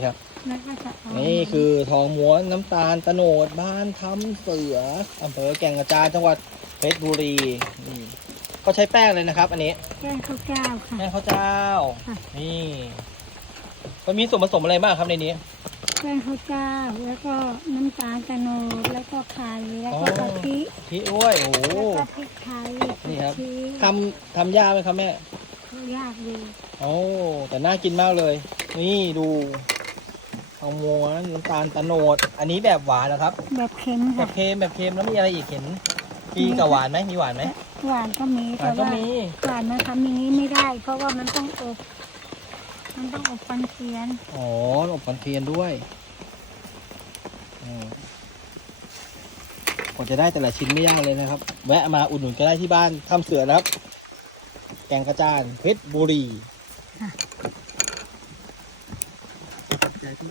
นี่ครับแล้วก็จะเอานี่คือทองม้วนน้ำตาลตะโนดบ้านทำเสืออำเภอแก่งกระจานจังหวัดเพชรบุรีนี่ก็ใช้แป้งเลยนะครับ อันนี้แป้งข้าวเจ้าค่ะแป้งข้าวเจ้าค่ะนี่มันมีส่วนผสมอะไรบ้างครับในนี้แป้งข้าวเจ้าแล้วก็น้ำตาลตะโนดแล้วก็ไข่แล้วก็อ๋อกะทิที่ด้วยโอ้โหแล้วก็พริกไทยนี่ครับกะทิทำทำยากไหมครับแม่ยากดีโอ้แต่น่ากินมากเลย นี่ดู ทองม้วนน้ำตาลตะโนด อันนี้แบบหวานนะครับ แบบเค็มแบค่ะ บเค็มแบบเค็มแล้วมีอะไรอีกเห็นมีกับหวานไหมมีหวานไหมหวานก็มีหวาแต่นก็ว่ามีหวานมาทำอย่างนี้ไม่ได้ เพราะว่ามันต้องอบ มันต้องอบฟันเทียนอ๋ออบปันเทียนด้วยอืมกว่าจะได้แต่ละชิ้นไม่ยากเลยนะครับ แวะมาอุดหนุนก็ได้ที่บ้านทำเสือนะครับ แกงกระจานเพชรบุรีค่ะ